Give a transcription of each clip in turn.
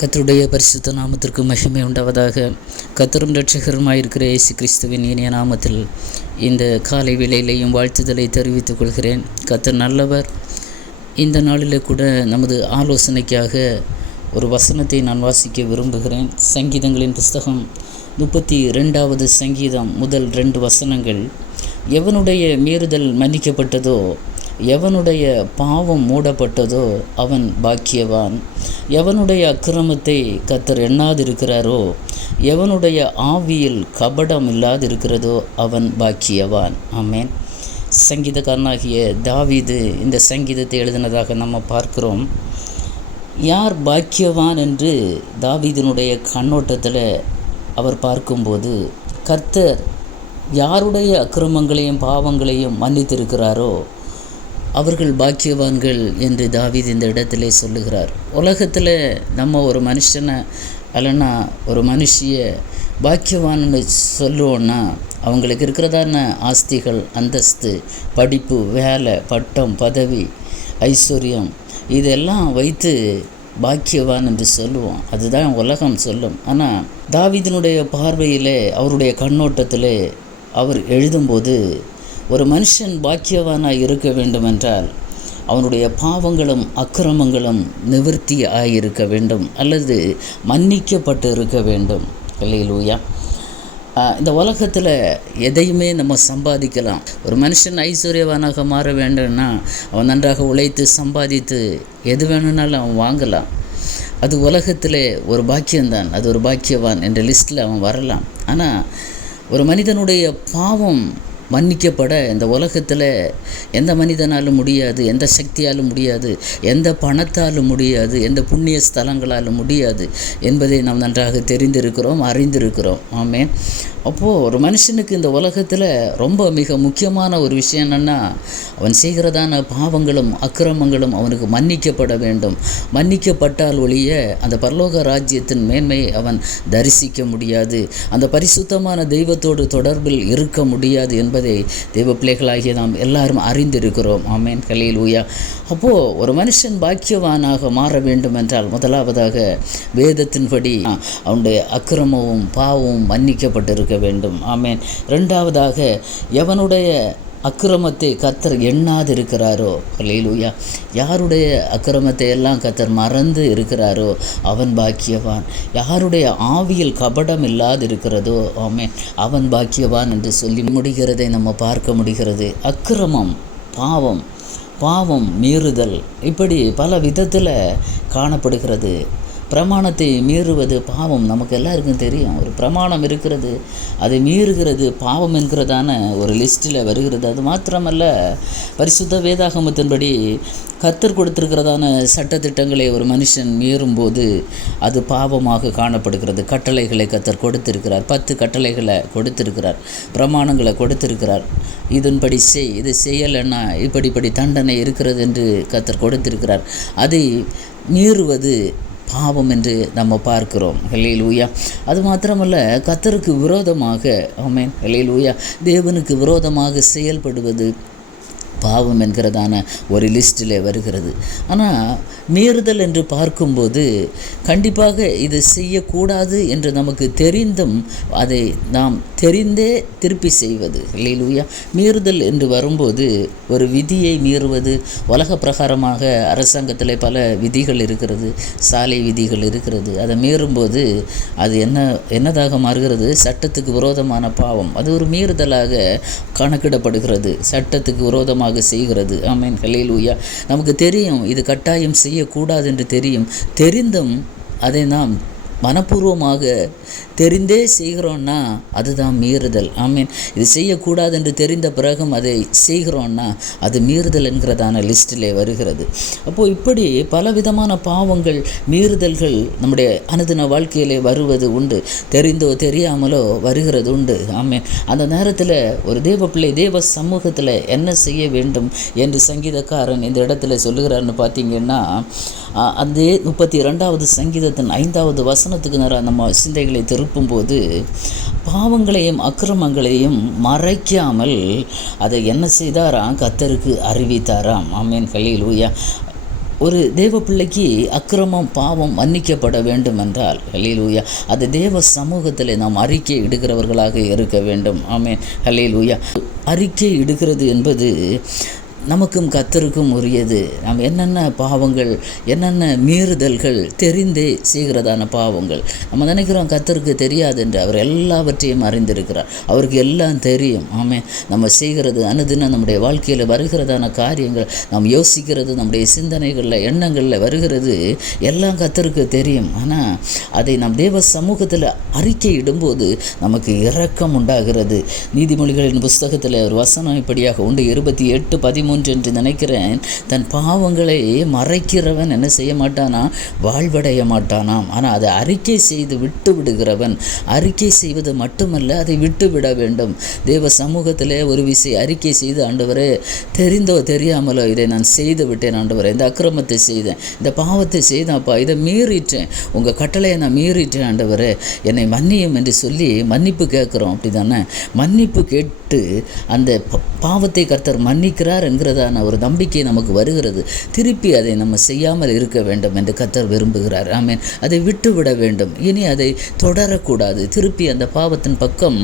கர்த்தருடைய பரிசுத்த நாமத்திற்கு மகிமை உண்டாவதாக. கர்த்தரும் இரட்சகருமாயிருக்கிற இயேசு கிறிஸ்துவின் இனிய நாமத்தில் இந்த காலை வேளையிலேயும் வாழ்த்துதலை தெரிவித்துக் கொள்கிறேன். கர்த்தர் நல்லவர். இந்த நாளில் கூட நமது ஆலோசனைக்காக ஒரு வசனத்தை நான் வாசிக்க விரும்புகிறேன். சங்கீதங்களின் புஸ்தகம் 32வது சங்கீதம் முதல் 2 வசனங்கள். எவனுடைய மீறுதல் மன்னிக்கப்பட்டதோ, எவனுடைய பாவம் மூடப்பட்டதோ அவன் பாக்கியவான். எவனுடைய அக்கிரமத்தை கர்த்தர் எண்ணாதிருக்கிறாரோ, எவனுடைய ஆவியில் கபடம் இல்லாதிருக்கிறதோ அவன் பாக்கியவான். ஆமென். சங்கீதக்காரனாகிய தாவீது இந்த சங்கீதத்தை எழுதினதாக நம்ம பார்க்கிறோம். யார் பாக்கியவான் என்று தாவீதினுடைய கண்ணோட்டத்தில் அவர் பார்க்கும்போது, கர்த்தர் யாருடைய அக்கிரமங்களையும் பாவங்களையும் மன்னித்திருக்கிறாரோ அவர்கள் பாக்கியவான்கள் என்று தாவீது இந்த இடத்திலே சொல்லுகிறார். உலகத்தில் நம்ம ஒரு மனுஷனை அல்லனா ஒரு மனுஷிய பாக்கியவான்னு சொல்லுவோன்னா அவங்களுக்கு இருக்கிறதான ஆஸ்திகள், அந்தஸ்து, படிப்பு, வேலை, பட்டம், பதவி, ஐஸ்வர்யம் இதெல்லாம் வைத்து பாக்கியவான் என்று சொல்லுவோம். அதுதான் உலகம் சொல்லும். ஆனால் தாவீதினுடைய பார்வையிலே, அவருடைய கண்ணோட்டத்திலே அவர் எழுதும்போது, ஒரு மனுஷன் பாக்கியவானாக இருக்க வேண்டுமென்றால் அவனுடைய பாவங்களும் அக்கிரமங்களும் நிவர்த்தி ஆகியிருக்க வேண்டும், அல்லது மன்னிக்கப்பட்டு இருக்க வேண்டும். அல்லேலூயா. இந்த உலகத்தில் எதையுமே நம்ம சம்பாதிக்கலாம். ஒரு மனுஷன் ஐஸ்வர்யவானாக மாற வேண்டும்னா அவன் நன்றாக உழைத்து சம்பாதித்து எது வேணும்னாலும் அவன் வாங்கலாம். அது உலகத்தில் ஒரு பாக்கியம்தான். அது ஒரு பாக்கியவான் என்ற லிஸ்ட்டில் அவன் வரலாம். ஆனால் ஒரு மனிதனுடைய பாவம் மன்னிக்கப்பட இந்த உலகத்தில் எந்த மனிதனாலும் முடியாது, எந்த சக்தியாலும் முடியாது, எந்த பணத்தாலும் முடியாது, எந்த புண்ணிய ஸ்தலங்களாலும் முடியாது என்பதை நாம் நன்றாக தெரிந்திருக்கிறோம், அறிந்திருக்கிறோம். ஆமென். அப்போது ஒரு மனுஷனுக்கு இந்த உலகத்தில் ரொம்ப மிக முக்கியமான ஒரு விஷயம் என்னென்னா, அவன் செய்கிறதான பாவங்களும் அக்கிரமங்களும் அவனுக்கு மன்னிக்கப்பட வேண்டும். மன்னிக்கப்பட்டால் ஒழிய அந்த பரலோக ராஜ்யத்தின் மேன்மையை அவன் தரிசிக்க முடியாது, அந்த பரிசுத்தமான தெய்வத்தோடு தொடர்பில் இருக்க முடியாது என்பதை தெய்வ பிள்ளைகளாகிய நாம் எல்லாரும் அறிந்திருக்கிறோம். ஆமென். ஹல்லேலூயா. அப்போது ஒரு மனுஷன் பாக்கியவானாக மாற வேண்டும் என்றால் முதலாவதாக வேதத்தின்படி அவனுடைய அக்கிரமமும் பாவமும் மன்னிக்கப்பட்டிருக்க வேண்டும். ஆமென். இரண்டாவதாக எவனுடைய அக்கிரமத்தை கர்த்தர் எண்ணாதிருக்கிறாரோ, ஹல்லேலூயா, யாருடைய அக்கிரமத்தை எல்லாம் கர்த்தர் மறந்து இருக்கிறாரோ அவன் பாக்கியவான். யாருடைய ஆவியில் கபடம் இல்லாதிருக்கிறதோ ஆமென், அவன் பாக்கியவான் என்று சொல்லி முடிகிறதை நம்ம பார்க்க முடிகிறது. அக்கிரமம், பாவம், மீறுதல் இப்படி பல விதத்தில் காணப்படுகிறது. பிரமாணத்தை மீறுவது பாவம். நமக்கு எல்லாருக்கும் தெரியும். ஒரு பிரமாணம் இருக்கிறது, அதை மீறுகிறது பாவம் என்கிறதான ஒரு லிஸ்ட்டில் வருகிறது. அது மாத்திரமல்ல, பரிசுத்த வேதாகமத்தின்படி கர்த்தர் கொடுத்திருக்கிறதான சட்டத்திட்டங்களை ஒரு மனுஷன் மீறும்போது அது பாவமாக காணப்படுகிறது. கட்டளைகளை கர்த்தர் கொடுத்திருக்கிறார். 10 கட்டளைகளை கொடுத்திருக்கிறார், பிரமாணங்களை கொடுத்திருக்கிறார். இதன்படி செய், இது செய்யலைன்னா இப்படி தண்டனை இருக்கிறது என்று கர்த்தர் கொடுத்திருக்கிறார். அதை மீறுவது பாவம் என்று நம்ம பார்க்கிறோம். ஹல்லேலூயா. அது மாத்திரமல்ல, கர்த்தருக்கு விரோதமாக, ஆமென், ஹல்லேலூயா, தேவனுக்கு விரோதமாக செயல்படுவது பாவம் என்கிறதான ஒரு லிஸ்ட்டில் வருகிறது. ஆனால் மீறுதல் என்று பார்க்கும்போது கண்டிப்பாக இது செய்யக்கூடாது என்று நமக்கு தெரிந்தும் அதை நாம் தெரிந்தே திருப்பி செய்வது. ஹல்லேலூயா. மீறுதல் என்று வரும்போது ஒரு விதியை மீறுவது, உலக பிரகாரமாக அரசாங்கத்தில் பல விதிகள் இருக்கிறது, சாலை விதிகள் இருக்கிறது. அதை மீறும்போது அது என்னதாக மாறுகிறது? சட்டத்துக்கு விரோதமான பாவம். அது ஒரு மீறுதலாக கணக்கிடப்படுகிறது, சட்டத்துக்கு விரோதமாக செய்கிறது. ஆமென். ஹல்லேலூயா. நமக்கு தெரியும் இது கட்டாயம் செய்யக்கூடாது என்று தெரிந்தும் அதை நாம் மனப்பூர்வமாக தெரிந்தே செய்கிறோன்னா அதுதான் மீறுதல். ஆமீன். இது செய்யக்கூடாது என்று தெரிந்த பிறகும் அதை செய்கிறோன்னா அது மீறுதல் என்கிறதான லிஸ்ட்டிலே வருகிறது. அப்போது இப்படி பலவிதமான பாவங்கள், மீறுதல்கள் நம்முடைய அனுதின வாழ்க்கையிலே வருவது உண்டு. தெரிந்தோ தெரியாமலோ வருகிறது உண்டு. ஆமீன். அந்த நேரத்தில் ஒரு தேவ பிள்ளை தேவ சமூகத்தில் என்ன செய்ய வேண்டும் என்று சங்கீதக்காரன் இந்த இடத்துல சொல்லுகிறார்னு பார்த்தீங்கன்னா, அந்த 32வது சங்கீதத்தின் 5வது வசனத்துக்கு நேரம் நம்ம சிந்தைகளை திருப்பும்போது, பாவங்களையும் அக்கிரமங்களையும் மறைக்காமல் அதை என்ன செய்தாராம்? கர்த்தருக்கு அறிவித்தாராம். ஆமென். ஹல்லேலூயா. ஒரு தேவ பிள்ளைக்கு அக்கிரமம் பாவம் மன்னிக்கப்பட வேண்டும் என்றால் ஹல்லேலூயா அது தேவ சமூகத்தில் நாம் அறிக்கை இடுகிறவர்களாக இருக்க வேண்டும். ஆமென். ஹல்லேலூயா. அறிக்கை இடுகிறது என்பது நமக்கும் கர்த்தருக்கும் உரியது. நாம் என்னென்ன பாவங்கள் என்னென்ன மீறுதல்கள் தெரிந்தே செய்கிறதான பாவங்கள் நம்ம நினைக்கிறோம் கர்த்தருக்கு தெரியாது என்று. அவர் எல்லாவற்றையும் அறிந்திருக்கிறார். அவருக்கு எல்லாம் தெரியும். ஆமென். நம்ம செய்கிறது அனுதினம் நம்முடைய வாழ்க்கையில் வருகிறதான காரியங்கள் நாம் யோசிக்கிறது நம்முடைய சிந்தனைகளில் எண்ணங்களில் வருகிறது எல்லாம் கர்த்தருக்கு தெரியும். ஆனால் அதை நம் தேவ சமூகத்தில் அறிக்கை இடும்போது நமக்கு இரக்கம் உண்டாகிறது. நீதிமொழிகளின் புஸ்தகத்தில் ஒரு வசனம் இப்படியாக உண்டு 28:13 என்று நினைக்கிறேன். தன் பாவங்களை மறைக்கிறவன் என்ன செய்ய மாட்டானா? வாழ்வடைய மாட்டானாம். ஆனால் அதை அறிக்கை செய்து விட்டு விடுகிறவன், அறிக்கை செய்வது மட்டுமல்ல அதை விட்டு விட வேண்டும். தேவ சமூகத்திலே ஒரு விஷயம் அறிக்கை செய்து, ஆண்டவரே தெரிந்தோ தெரியாமலோ இதை நான் செய்து விட்டேன் ஆண்டவரே, இந்த அக்கிரமத்தை செய்தேன், இந்த பாவத்தை செய்தேன்ப்பா, இதை மீறிட்டேன், உங்கள் கட்டளையை நான் மீறிட்டேன் ஆண்டவரே, என்னை மன்னியும் என்று சொல்லி மன்னிப்பு கேட்குறோம். அப்படி தானே? மன்னிப்பு கேட்டு அந்த பாவத்தை கர்த்தர் மன்னிக்கிறார் என்கிறதான ஒரு நம்பிக்கை நமக்கு வருகிறது. திருப்பி அதை நம்ம செய்யாமல் இருக்க வேண்டும் என்று கர்த்தர் விரும்புகிறார். ஆமென். அதை விட்டு விட வேண்டும். இனி அதை தொடரக்கூடாது. திருப்பி அந்த பாவத்தின் பக்கம்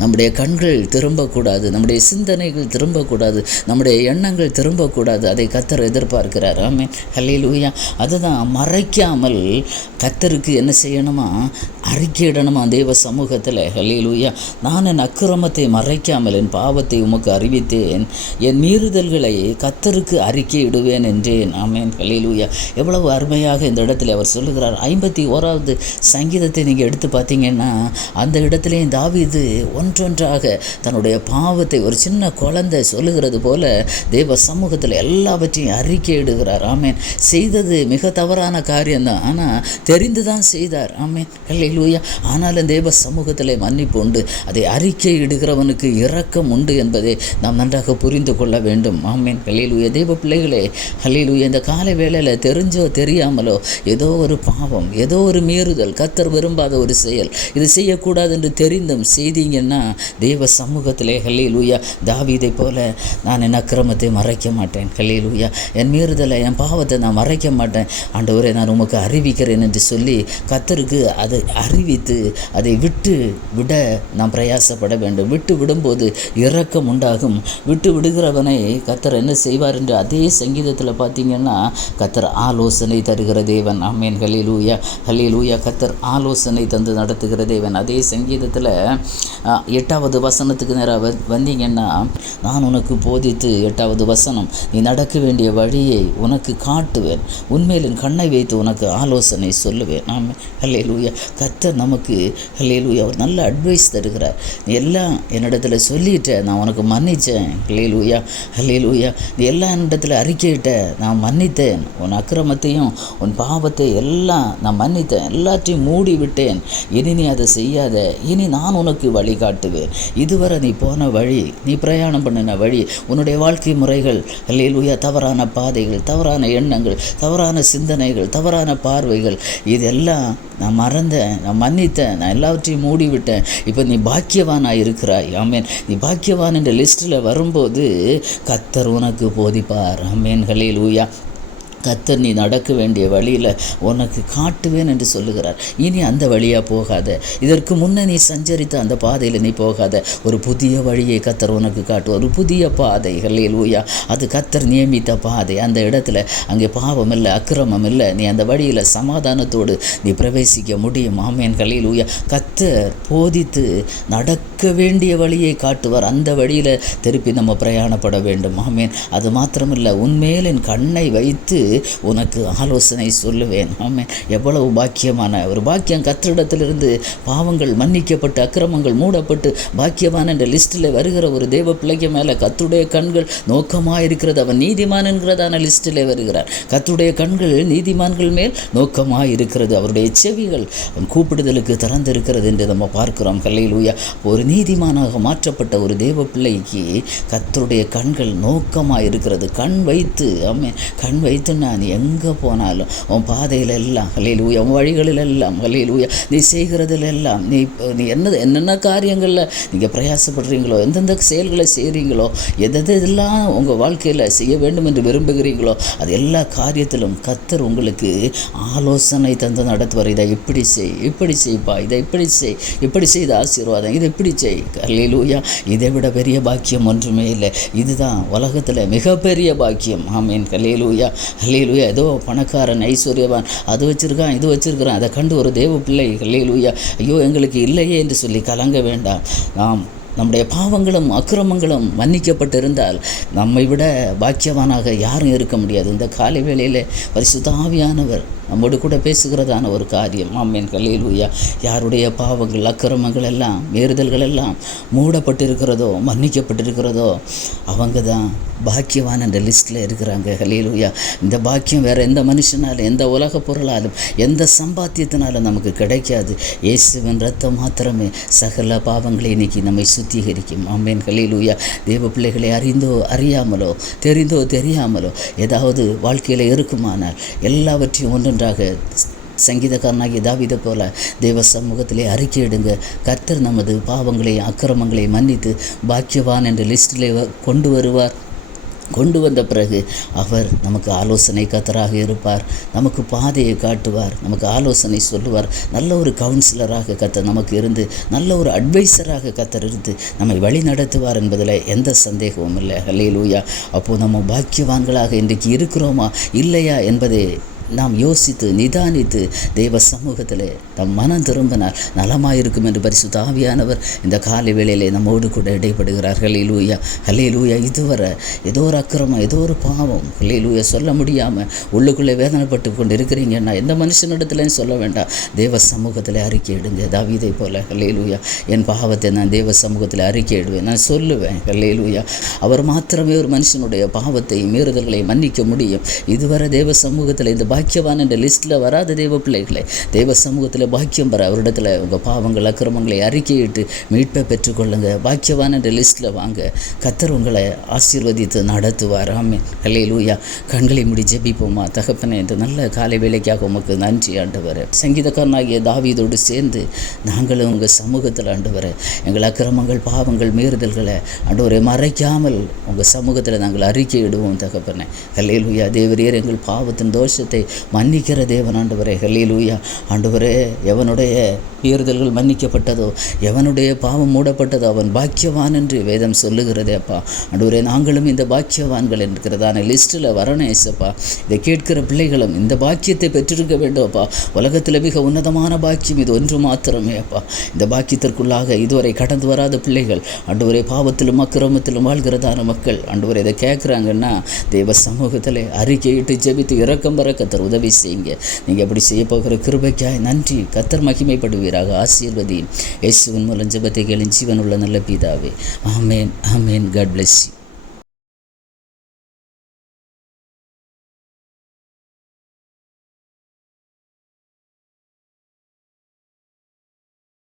நம்முடைய கண்கள் திரும்பக்கூடாது, நம்முடைய சிந்தனைகள் திரும்பக்கூடாது, நம்முடைய எண்ணங்கள் திரும்பக்கூடாது. அதை கர்த்தர் எதிர்பார்க்கிறார். ஆமென். ஹல்லேலூயா. அதுதான் மறைக்காமல் கர்த்தருக்கு என்ன செய்யணுமா? அறிக்கையிடணுமா தேவ சமூகத்தில். ஹல்லேலூயா. நான் என் அக்கிரமத்தை மறைக்காமல் என் பாவத்தை உமக்கு அறிவித்தேன், என் மீறுதல்களை கர்த்தருக்கு அறிக்கையிடுவேன் என்றேன். ஆமென். ஹல்லேலூயா. எவ்வளவு அருமையாக இந்த இடத்துல அவர் சொல்லுகிறார். 51வது சங்கீதத்தை நீங்கள் எடுத்து பார்த்தீங்கன்னா அந்த இடத்துலையும் தாவீது ஒன்றொன்றாக தன்னுடைய பாவத்தை ஒரு சின்ன குழந்தை சொல்லுகிறது போல தேவ சமூகத்தில் எல்லாவற்றையும் அறிக்கையிடுகிறார். ஆமென். செய்தது மிக தவறான காரியம்தான், ஆனால் தெரிந்து தான் செய்தார். ஆமென். ஹல்லேலூயா. ஆனாலும் தேவ சமூகத்தில் மன்னிப்பு உண்டு. அதை அறிக்கை இடுகிறவனுக்கு இரக்கம் உண்டு என்பதை நாம் நன்றாக புரிந்து கொள்ள வேண்டும். ஆமென். ஹல்லேலூயா. தேவ பிள்ளைகளே, ஹல்லேலூயா. இந்த காலை வேளையில் தெரிஞ்சோ தெரியாமலோ ஏதோ ஒரு பாவம், ஏதோ ஒரு மீறுதல், கர்த்தர் விரும்பாத ஒரு செயல், இது செய்யக்கூடாது என்று தெரிந்தும் செய்தீங்கன்னா தேவ சமூகத்திலே ஹல்லேலூயா தாவீதை போல நான் என் அக்கிரமத்தை மறைக்க மாட்டேன், ஹல்லேலூயா, என் மீறுதலை என் பாவத்தை நான் மறைக்க மாட்டேன் ஆண்டவரே, நான் உமக்கு அறிவிக்கிறேன் என்று சொல்லி கர்த்தருக்கு அதை அறிவித்து அதை விட்டு விட நாம் பிரயாசப்பட வேண்டும். விட்டு விடும்போது இரக்கம் உண்டாகும். விட்டு விடுகிறவனை கர்த்தர் என்ன செய்வார் என்று அதே சங்கீதத்தில் பார்த்தீங்கன்னா கர்த்தர் ஆலோசனை தருகிற தேவன். ஆமென். ஹல்லேலூயா. ஹல்லேலூயா. கர்த்தர் ஆலோசனை தந்து நடத்துகிற தேவன். அதே சங்கீதத்தில் 8வது வசனத்துக்கு நேராக வந்தீங்கன்னா நான் உனக்கு போதித்து 8வது வசனம் நீ நடக்க வேண்டிய வழியை உனக்கு காட்டுவேன், உன்மேல் என் கண்ணை வைத்து உனக்கு ஆலோசனை சொல்லுவேன். ஆமென். ஹல்லேலூயா. கர்த்தர் நமக்கு ஹல்லேலூயா ஒரு நல்ல அட்வைஸ் தருகிறார். நீ எல்லாம் என்னிடத்துல சொல்லிட்ட, நான் உனக்கு மன்னித்தேன். ஹல்லேலூயா. ஹல்லேலூயா. நீ எல்லா என்னிடத்துல அறிக்கையிட்ட, நான் மன்னித்தேன், உன் அக்கிரமத்தையும் உன் பாவத்தை எல்லாம் நான் மன்னித்தேன், எல்லாத்தையும் மூடி விட்டேன், இனி நீ அதை செய்யாத, இனி நான் உனக்கு வழி காட்டுவேன். இதுவரை நீ போன வழி, நீ பிரயாணம் பண்ணின வழி, உன்னுடைய வாழ்க்கை முறைகள் ஹல்லேலூயா தவறான பாதைகள், தவறான எண்ணங்கள், தவறான சிந்தனைகள், தவறான பார்வைகள், இதெல்லாம் நான் மறந்தேன், நான் மன்னித்தேன், நான் எல்லாவற்றையும் மூடிவிட்டேன், இப்போ நீ பாக்கியவானாக இருக்கிறாய். ஆமென். நீ பாக்கியவான் என்ற லிஸ்ட்டில் வரும்போது கர்த்தர் உனக்கு போதிப்பார். ஆமென். ஹல்லேலூயா. கர்த்தர் நீ நடக்க வேண்டிய வழியில் உனக்கு காட்டுவேன் என்று சொல்லுகிறார். இனி அந்த வழியாக போகாத, இதற்கு முன்னே நீ சஞ்சரித்த அந்த பாதையில் நீ போகாத, ஒரு புதிய வழியை கர்த்தர் உனக்கு காட்டுவார். ஒரு புதிய பாதை. ஹல்லேலூயா. அது கர்த்தர் நியமித்த பாதை. அந்த இடத்துல அங்கே பாவம் இல்லை, அக்கிரமம் இல்லை. நீ அந்த வழியில் சமாதானத்தோடு நீ பிரவேசிக்க முடியும். ஆமென். ஹல்லேலூயா. கர்த்தர் போதித்து நடக்க வேண்டிய வழியை காட்டுவார். அந்த வழியில் திருப்பி நம்ம பிரயாணப்பட வேண்டும். ஆமென். அது மாத்திரமில்லை, உன்மேல் என் கண்ணை வைத்து உனக்கு ஆலோசனை சொல்லுவேன். ஆமென். எவ்வளவு பாக்கியமான ஒரு பாக்கியம். கர்த்தரிடத்திலிருந்து பாவங்கள் மன்னிக்கப்பட்டு அக்கிரமங்கள் மூடப்பட்டு பாக்கியவான் என்ற லிஸ்ட்டில் வருகிற ஒரு தேவ பிள்ளைக்கு மேலே கர்த்தருடைய கண்கள் நோக்கமாக இருக்கிறது. அவன் நீதிமான் என்கிறதான லிஸ்ட்டில் வருகிறார். கர்த்தருடைய கண்கள் நீதிமான்கள் மேல் நோக்கமாக இருக்கிறது. அவருடைய செவிகள் அவன் கூப்பிடுதலுக்கு திறந்திருக்கிறது என்று நம்ம பார்க்கிறோம். ஹல்லேலூயா. ஒரு நீதிமானாக மாற்றப்பட்ட ஒரு தேவ பிள்ளைக்கு கர்த்தருடைய கண்கள் நோக்கமாக இருக்கிறது. கண் வைத்து நான் எங்கே போனாலும் உன் பாதையில் எல்லாம் ஹல்லேலூயா, உன் வழிகளில் எல்லாம் ஹல்லேலூயா, நீ செய்கிறதில் எல்லாம் நீ என்னென்ன காரியங்களில் நீங்கள் பிரயாசப்படுறீங்களோ, எந்தெந்த செயல்களை செய்கிறீங்களோ, எதெல்லாம் உங்கள் வாழ்க்கையில் செய்ய வேண்டும் என்று விரும்புகிறீங்களோ, அது எல்லா காரியத்திலும் கர்த்தர் உங்களுக்கு ஆலோசனை தந்து நடத்துவார். இதை இப்படி செய்ப்பா, இதை இப்படி செய்த ஆசீர்வாதம், இதை இப்படி செய். ஹல்லேலூயா, இதை விட பெரிய பாக்கியம் ஒன்றுமே இல்லை. இதுதான் உலகத்தில் மிகப்பெரிய பாக்கியம். ஆமீன். ஹல்லேலூயா, ஹல்லேலூயா. ஏதோ பணக்காரன் ஐஸ்வர்யவான் அது வச்சுருக்கான் இது வச்சுருக்கிறான், அதை கண்டு ஒரு தேவ பிள்ளை ஹல்லேலூயா ஐயோ எங்களுக்கு இல்லையே என்று சொல்லி கலங்க வேண்டாம். நம்முடைய பாவங்களும் அக்கிரமங்களும் மன்னிக்கப்பட்டிருந்தால் நம்மை விட பாக்கியவானாக யாரும் இருக்க முடியாது. இந்த காலை வேளையில் பரிசுத்த ஆவியானவர் நம்மோடு கூட பேசுகிறதான ஒரு காரியம். ஆமீன். ஹல்லேலூயா. யாருடைய பாவங்கள் அக்கிரமங்கள் எல்லாம் மீறுதல்கள் எல்லாம் மூடப்பட்டிருக்கிறதோ மன்னிக்கப்பட்டிருக்கிறதோ அவங்க தான் பாக்கியவான் என்ற லிஸ்ட்டில் இருக்கிறாங்க. ஹல்லேலூயா. இந்த பாக்கியம் வேறு எந்த மனுஷனாலும் எந்த உலக பொருளாலும் எந்த சம்பாத்தியத்தினாலும் நமக்கு கிடைக்காது. இயேசுவின் ரத்தம் மாத்திரமே சகல பாவங்களை இன்னைக்கு நம்மை சுத்திகரிக்கும். ஆமீன். ஹல்லேலூயா. தேவ பிள்ளைகளை அறிந்தோ அறியாமலோ தெரிந்தோ தெரியாமலோ ஏதாவது வாழ்க்கையில் இருக்குமானால் எல்லாவற்றையும் ஒன்றென்றாக சங்கீதக்காரனாகிய தாவீதை போல தேவ சமூகத்திலே அறிக்கையிடுங்க. கர்த்தர் நமது பாவங்களை அக்கிரமங்களை மன்னித்து பாக்கியவான் என்ற லிஸ்டிலே கொண்டு வந்த பிறகு அவர் நமக்கு ஆலோசனை கர்த்தராக இருப்பார். நமக்கு பாதையை காட்டுவார், நமக்கு ஆலோசனை சொல்லுவார். நல்ல ஒரு கவுன்சிலராக கர்த்தர் நமக்கு இருந்து நல்ல ஒரு அட்வைசராக கர்த்தர் இருந்து நம்மை வழி நடத்துவார் என்பதில் எந்த சந்தேகமும் இல்லை. ஹல்லேலூயா. அப்போது நம்ம பாக்கியவான்களாக இன்றைக்கு இருக்கிறோமா இல்லையா என்பதை நாம் யோசித்து நிதானித்து தேவ சமூகத்தில் நம் மனம் திரும்பினால் நலமாயிருக்கும் என்று பரிசுத்த ஆவியானவர் இந்த காலை வேளையிலே நம்மோடு கூட இடைப்படுகிறார். ஹல்லேலூயா, ஹல்லேலூயா. இதுவரை ஏதோ ஒரு அக்கிரமம் ஏதோ ஒரு பாவம் ஹல்லேலூயா சொல்ல முடியாமல் உள்ளுக்குள்ளே வேதனைப்பட்டு கொண்டு இருக்கிறீங்கன்னா எந்த மனுஷனிடத்துலையும் சொல்ல வேண்டாம், தேவ சமூகத்தில் அறிக்கையிடுங்க. தாவீதை போல ஹல்லேலூயா, என் பாவத்தை நான் தேவ சமூகத்தில் அறிக்கையிடுவேன், நான் சொல்லுவேன். ஹல்லேலூயா. அவர் மாத்திரமே ஒரு மனுஷனுடைய பாவத்தை மீறுதல்களை மன்னிக்க முடியும். இதுவரை தேவ சமூகத்தில் இந்த பாக்கியவான் என்ற லிஸ்ட்டில் வராத தேவ பிள்ளைகளை தேவ சமூகத்தில் பாக்கியம் பெற அவரிடத்தில் உங்கள் பாவங்கள் அக்கிரமங்களை அறிக்கையிட்டு மீட்பை பெற்றுக்கொள்ளுங்க. பாக்கியவான் என்ற லிஸ்ட்டில் வாங்க. கர்த்தர் உங்களை ஆசீர்வதித்து நடத்துவார். ஆமென். ஹல்லேலூயா. கண்களை மூடி ஜெபிப்போமா. தகப்பனே, இந்த நல்ல காலை வேளைக்காக உமக்கு நன்றி ஆண்டவரே. சங்கீதக்காரனாகிய தாவீதோடு சேர்ந்து நாங்களும் உங்கள் சமூகத்தில் ஆண்டவரே எங்கள் அக்கிரமங்கள் பாவங்கள் மீறுதல்களை ஆண்டவரே மறைக்காமல் உங்கள் சமூகத்தில் நாங்கள் அறிக்கையிடுவோம் தகப்பனே. ஹல்லேலூயா. தேவரீர் எங்கள் பாவத்தின் தோஷத்தை மன்னிக்கிற தேவன் ஆண்டவரே. ஹல்லேலூயா. ஆண்டவரே, எவனுடைய மீறுதல்கள் மன்னிக்கப்பட்டதோ எவனுடைய பாவம் மூடப்பட்டதோ அவன் பாக்கியவான் என்று வேதம் சொல்லுகிறதே அப்பா. ஆண்டவரே, நாங்களும் இந்த பாக்கியவான்கள் என்கிறதான லிஸ்ட்டில் வரணும் ஏசப்பா. இதை கேட்கிற பிள்ளைகளும் இந்த பாக்கியத்தை பெற்றிருக்க வேண்டும் அப்பா. உலகத்தில் மிக உன்னதமான பாக்கியம் இது ஒன்று மாத்திரமே அப்பா. இந்த பாக்கியத்திற்குள்ளாக இதுவரை கடந்து வராத பிள்ளைகள் ஆண்டவரே, பாவத்திலும் அக்கிரமத்திலும் வாழ்கிறதான மக்கள் ஆண்டவரே இதை கேட்குறாங்கன்னா தேவ சமூகத்தில் அறிக்கையிட்டு ஜெபித்து இரக்கம் வர கர்த்தர் உதவி செய்யுங்க. நீங்கள் அப்படி செய்ய போகிற கிருபைக்காய் நன்றி. கர்த்தர் மகிமைப்படுவீராக. ஆசீர்வதி. இயேசுவின் மூலம் ஜெபத்தை கேளும் ஜீவனுள்ள நல்ல பிதாவே. ஆமேன், ஆமேன். God bless you.